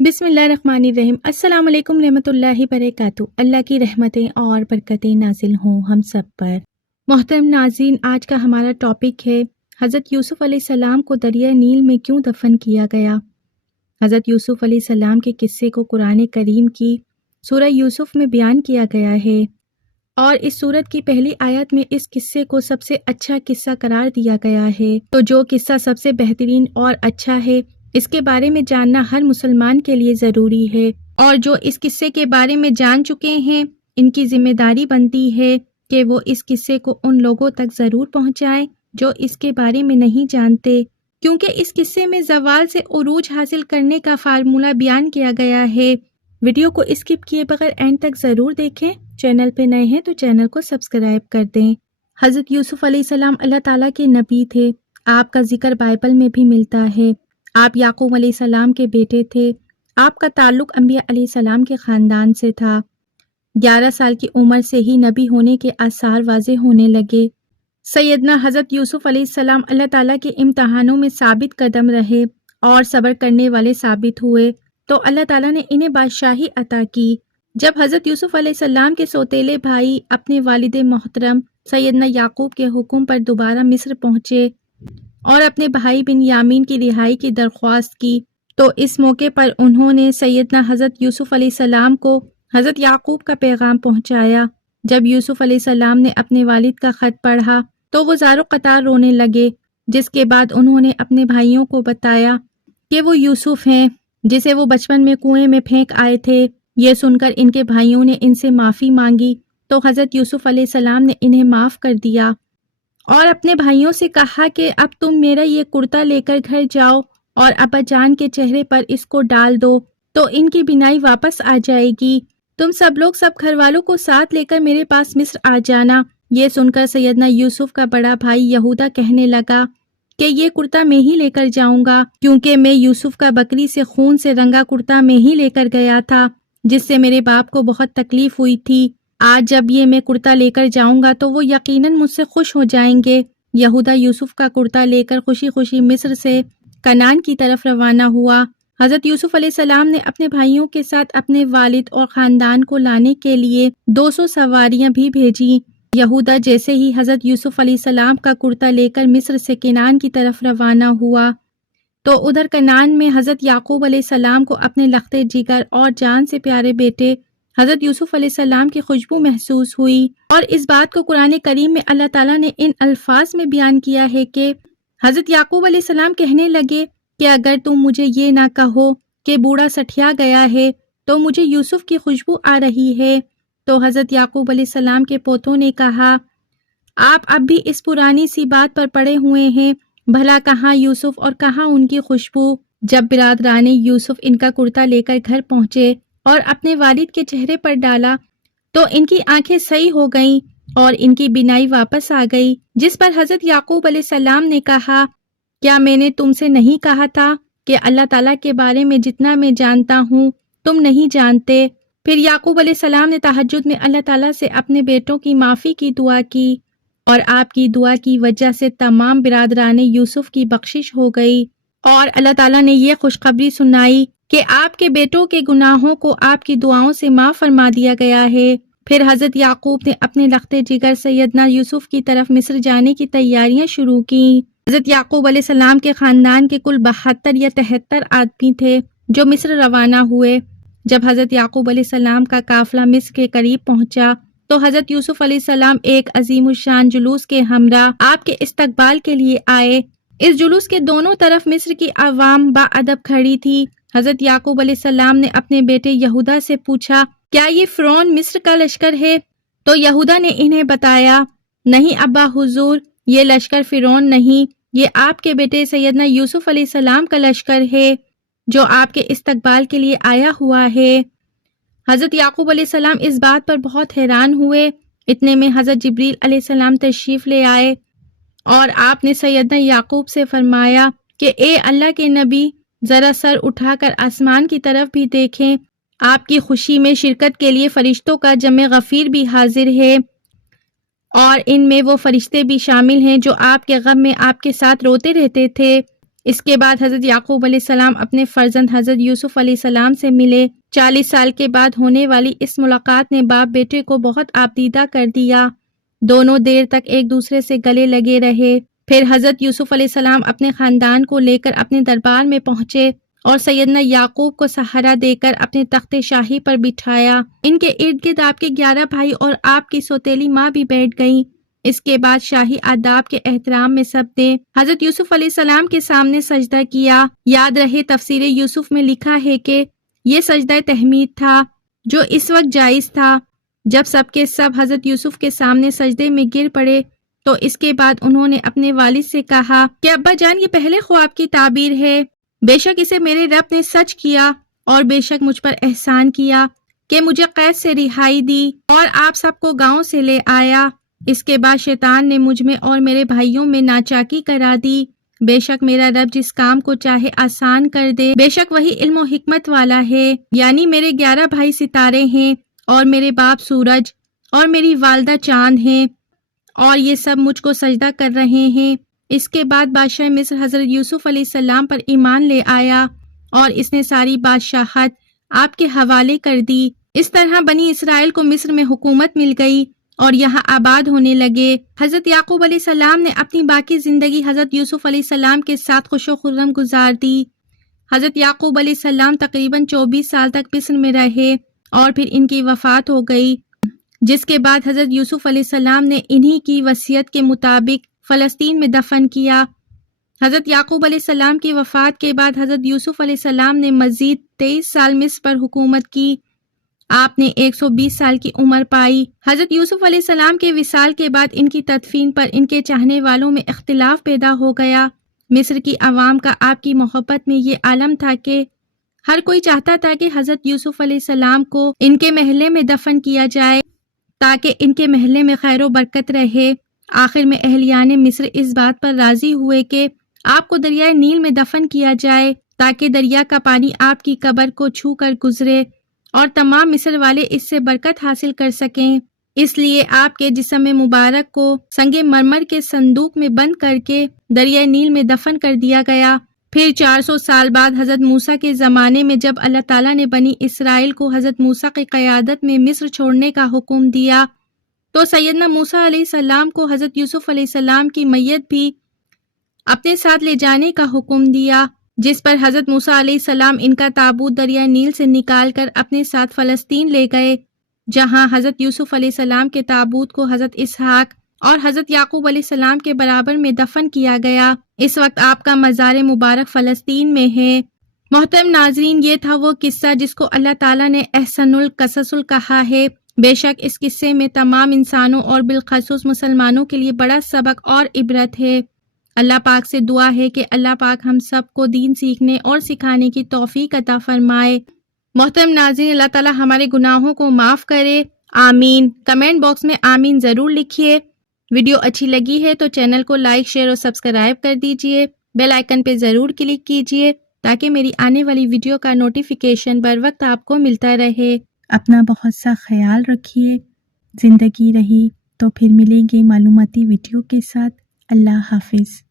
بسم اللہ الرحمن الرحیم۔ السلام علیکم رحمۃ اللہ وبرکاتہ۔ اللہ کی رحمتیں اور برکتیں نازل ہوں ہم سب پر۔ محترم ناظرین، آج کا ہمارا ٹاپک ہے حضرت یوسف علیہ السلام کو دریائے نیل میں کیوں دفن کیا گیا۔ حضرت یوسف علیہ السلام کے قصے کو قرآن کریم کی سورہ یوسف میں بیان کیا گیا ہے، اور اس سورت کی پہلی آیت میں اس قصے کو سب سے اچھا قصہ قرار دیا گیا ہے۔ تو جو قصہ سب سے بہترین اور اچھا ہے، اس کے بارے میں جاننا ہر مسلمان کے لیے ضروری ہے، اور جو اس قصے کے بارے میں جان چکے ہیں ان کی ذمہ داری بنتی ہے کہ وہ اس قصے کو ان لوگوں تک ضرور پہنچائیں جو اس کے بارے میں نہیں جانتے، کیونکہ اس قصے میں زوال سے عروج حاصل کرنے کا فارمولہ بیان کیا گیا ہے۔ ویڈیو کو اسکپ کیے بغیر اینڈ تک ضرور دیکھیں۔ چینل پہ نئے ہیں تو چینل کو سبسکرائب کر دیں۔ حضرت یوسف علیہ السلام اللہ تعالیٰ کے نبی تھے۔ آپ کا ذکر بائبل میں بھی ملتا ہے۔ آپ یعقوب علیہ السلام کے بیٹے تھے۔ آپ کا تعلق انبیاء علیہ السلام کے خاندان سے تھا۔ 11 سال کی عمر سے ہی نبی ہونے کے آثار واضح ہونے لگے۔ سیدنا حضرت یوسف علیہ السلام اللہ تعالیٰ کے امتحانوں میں ثابت قدم رہے اور صبر کرنے والے ثابت ہوئے، تو اللہ تعالیٰ نے انہیں بادشاہی عطا کی۔ جب حضرت یوسف علیہ السلام کے سوتیلے بھائی اپنے والد محترم سیدنا یعقوب کے حکم پر دوبارہ مصر پہنچے اور اپنے بھائی بن یامین کی رہائی کی درخواست کی، تو اس موقع پر انہوں نے سیدنا حضرت یوسف علیہ السلام کو حضرت یعقوب کا پیغام پہنچایا۔ جب یوسف علیہ السلام نے اپنے والد کا خط پڑھا تو وہ زار و قطار رونے لگے، جس کے بعد انہوں نے اپنے بھائیوں کو بتایا کہ وہ یوسف ہیں جسے وہ بچپن میں کنویں میں پھینک آئے تھے۔ یہ سن کر ان کے بھائیوں نے ان سے معافی مانگی، تو حضرت یوسف علیہ السلام نے انہیں معاف کر دیا اور اپنے بھائیوں سے کہا کہ اب تم میرا یہ کرتا لے کر گھر جاؤ اور ابا جان کے چہرے پر اس کو ڈال دو تو ان کی بینائی واپس آ جائے گی۔ تم سب لوگ سب گھر والوں کو ساتھ لے کر میرے پاس مصر آ جانا۔ یہ سن کر سیدنا یوسف کا بڑا بھائی یہودا کہنے لگا کہ یہ کرتا میں ہی لے کر جاؤں گا، کیونکہ میں یوسف کا بکری سے خون سے رنگا کرتا میں ہی لے کر گیا تھا، جس سے میرے باپ کو بہت تکلیف ہوئی تھی۔ آج جب یہ میں کرتا لے کر جاؤں گا تو وہ یقیناً مجھ سے خوش ہو جائیں گے۔ یہودا یوسف کا کرتا لے کر خوشی خوشی مصر سے کنعان کی طرف روانہ ہوا۔ حضرت یوسف علیہ السلام نے اپنے بھائیوں کے ساتھ اپنے والد اور خاندان کو لانے کے لیے 200 سواریاں بھی بھیجیں۔ یہودا جیسے ہی حضرت یوسف علیہ السلام کا کرتا لے کر مصر سے کنعان کی طرف روانہ ہوا، تو ادھر کنعان میں حضرت یعقوب علیہ السلام کو اپنے لخت جگر اور جان سے پیارے بیٹے حضرت یوسف علیہ السلام کی خوشبو محسوس ہوئی، اور اس بات کو قرآن کریم میں اللہ تعالیٰ نے ان الفاظ میں بیان کیا ہے کہ حضرت یعقوب علیہ السلام کہنے لگے کہ اگر تم مجھے یہ نہ کہو کہ بوڑھا سٹھیا گیا ہے تو مجھے یوسف کی خوشبو آ رہی ہے۔ تو حضرت یعقوب علیہ السلام کے پوتوں نے کہا، آپ اب بھی اس پرانی سی بات پر پڑے ہوئے ہیں، بھلا کہاں یوسف اور کہاں ان کی خوشبو۔ جب برادران یوسف ان کا کرتا لے کر گھر پہنچے اور اپنے والد کے چہرے پر ڈالا تو ان کی آنکھیں صحیح ہو گئیں اور ان کی بینائی واپس آ گئی، جس پر حضرت یعقوب علیہ السلام نے کہا، کیا میں نے تم سے نہیں کہا تھا کہ اللہ تعالیٰ کے بارے میں جتنا میں جانتا ہوں تم نہیں جانتے؟ پھر یعقوب علیہ السلام نے تہجد میں اللہ تعالیٰ سے اپنے بیٹوں کی معافی کی دعا کی، اور آپ کی دعا کی وجہ سے تمام برادران یوسف کی بخشش ہو گئی، اور اللہ تعالیٰ نے یہ خوشخبری سنائی کہ آپ کے بیٹوں کے گناہوں کو آپ کی دعاؤں سے معاف فرما دیا گیا ہے۔ پھر حضرت یعقوب نے اپنے لخت جگر سیدنا یوسف کی طرف مصر جانے کی تیاریاں شروع کیں۔ حضرت یعقوب علیہ السلام کے خاندان کے کل 72 یا 73 آدمی تھے جو مصر روانہ ہوئے۔ جب حضرت یعقوب علیہ السلام کا قافلہ مصر کے قریب پہنچا تو حضرت یوسف علیہ السلام ایک عظیم الشان جلوس کے ہمراہ آپ کے استقبال کے لیے آئے۔ اس جلوس کے دونوں طرف مصر کی عوام با ادب کھڑی تھی۔ حضرت یعقوب علیہ السلام نے اپنے بیٹے یہودا سے پوچھا، کیا یہ فرعون مصر کا لشکر ہے؟ تو یہودا نے انہیں بتایا، نہیں ابا حضور، یہ لشکر فرعون نہیں، یہ آپ کے بیٹے سیدنا یوسف علیہ السلام کا لشکر ہے جو آپ کے استقبال کے لیے آیا ہوا ہے۔ حضرت یعقوب علیہ السلام اس بات پر بہت حیران ہوئے۔ اتنے میں حضرت جبریل علیہ السلام تشریف لے آئے اور آپ نے سیدنا یعقوب سے فرمایا کہ اے اللہ کے نبی، ذرا سر اٹھا کر آسمان کی طرف بھی دیکھیں، آپ کی خوشی میں شرکت کے لیے فرشتوں کا جمع غفیر بھی حاضر ہے، اور ان میں وہ فرشتے بھی شامل ہیں جو آپ کے غم میں آپ کے ساتھ روتے رہتے تھے۔ اس کے بعد حضرت یعقوب علیہ السلام اپنے فرزند حضرت یوسف علیہ السلام سے ملے۔ 40 سال کے بعد ہونے والی اس ملاقات نے باپ بیٹے کو بہت آبدیدہ کر دیا۔ دونوں دیر تک ایک دوسرے سے گلے لگے رہے۔ پھر حضرت یوسف علیہ السلام اپنے خاندان کو لے کر اپنے دربار میں پہنچے اور سیدنا یعقوب کو سہارا دے کر اپنے تخت شاہی پر بٹھایا۔ ان کے ارد گرد آپ کے 11 بھائی اور آپ کی سوتیلی ماں بھی بیٹھ گئیں۔ اس کے بعد شاہی آداب کے احترام میں سب نے حضرت یوسف علیہ السلام کے سامنے سجدہ کیا۔ یاد رہے تفسیر یوسف میں لکھا ہے کہ یہ سجدہ تحمید تھا جو اس وقت جائز تھا جب سب کے سب حضرت یوسف کے سامنے سجدے میں گر پڑے، تو اس کے بعد انہوں نے اپنے والد سے کہا کہ ابا جان، یہ پہلے خواب کی تعبیر ہے، بے شک اسے میرے رب نے سچ کیا اور بے شک مجھ پر احسان کیا کہ مجھے قید سے رہائی دی اور آپ سب کو گاؤں سے لے آیا۔ اس کے بعد شیطان نے مجھ میں اور میرے بھائیوں میں ناچاکی کرا دی۔ بے شک میرا رب جس کام کو چاہے آسان کر دے، بے شک وہی علم و حکمت والا ہے۔ یعنی میرے 11 بھائی ستارے ہیں اور میرے باپ سورج اور میری والدہ چاند ہیں، اور یہ سب مجھ کو سجدہ کر رہے ہیں۔ اس کے بعد بادشاہ مصر حضرت یوسف علیہ السلام پر ایمان لے آیا اور اس نے ساری بادشاہت آپ کے حوالے کر دی۔ اس طرح بنی اسرائیل کو مصر میں حکومت مل گئی اور یہاں آباد ہونے لگے۔ حضرت یعقوب علیہ السلام نے اپنی باقی زندگی حضرت یوسف علیہ السلام کے ساتھ خوش و خرم گزار دی۔ حضرت یعقوب علیہ السلام تقریباً 24 سال تک مصر میں رہے اور پھر ان کی وفات ہو گئی، جس کے بعد حضرت یوسف علیہ السلام نے انہی کی وصیت کے مطابق فلسطین میں دفن کیا۔ حضرت یعقوب علیہ السلام کی وفات کے بعد حضرت یوسف علیہ السلام نے مزید 23 سال مصر پر حکومت کی۔ آپ نے 120 سال کی عمر پائی۔ حضرت یوسف علیہ السلام کے وصال کے بعد ان کی تدفین پر ان کے چاہنے والوں میں اختلاف پیدا ہو گیا۔ مصر کی عوام کا آپ کی محبت میں یہ عالم تھا کہ ہر کوئی چاہتا تھا کہ حضرت یوسف علیہ السلام کو ان کے محلے میں دفن کیا جائے تاکہ ان کے محلے میں خیر و برکت رہے۔ آخر میں اہلیان مصر اس بات پر راضی ہوئے کہ آپ کو دریائے نیل میں دفن کیا جائے تاکہ دریا کا پانی آپ کی قبر کو چھو کر گزرے اور تمام مصر والے اس سے برکت حاصل کر سکیں۔ اس لیے آپ کے جسم مبارک کو سنگ مرمر کے صندوق میں بند کر کے دریائے نیل میں دفن کر دیا گیا۔ پھر 400 سال بعد حضرت موسیٰ کے زمانے میں جب اللہ تعالیٰ نے بنی اسرائیل کو حضرت موسیٰ کی قیادت میں مصر چھوڑنے کا حکم دیا، تو سیدنا موسیٰ علیہ السلام کو حضرت یوسف علیہ السلام کی میت بھی اپنے ساتھ لے جانے کا حکم دیا، جس پر حضرت موسیٰ علیہ السلام ان کا تابوت دریائے نیل سے نکال کر اپنے ساتھ فلسطین لے گئے، جہاں حضرت یوسف علیہ السلام کے تابوت کو حضرت اسحاق اور حضرت یعقوب علیہ السلام کے برابر میں دفن کیا گیا۔ اس وقت آپ کا مزار مبارک فلسطین میں ہے۔ محترم ناظرین، یہ تھا وہ قصہ جس کو اللہ تعالیٰ نے احسن القصص کہا ہے۔ بے شک اس قصے میں تمام انسانوں اور بالخصوص مسلمانوں کے لیے بڑا سبق اور عبرت ہے۔ اللہ پاک سے دعا ہے کہ اللہ پاک ہم سب کو دین سیکھنے اور سکھانے کی توفیق عطا فرمائے۔ محترم ناظرین، اللہ تعالیٰ ہمارے گناہوں کو معاف کرے، آمین۔ کمنٹ باکس میں آمین ضرور لکھیے۔ ویڈیو اچھی لگی ہے تو چینل کو لائک، شیئر اور سبسکرائب کر دیجئے۔ بیل آئیکن پہ ضرور کلک کیجئے تاکہ میری آنے والی ویڈیو کا نوٹیفیکیشن بر وقت آپ کو ملتا رہے۔ اپنا بہت سا خیال رکھیے۔ زندگی رہی تو پھر ملیں گے معلوماتی ویڈیو کے ساتھ۔ اللہ حافظ۔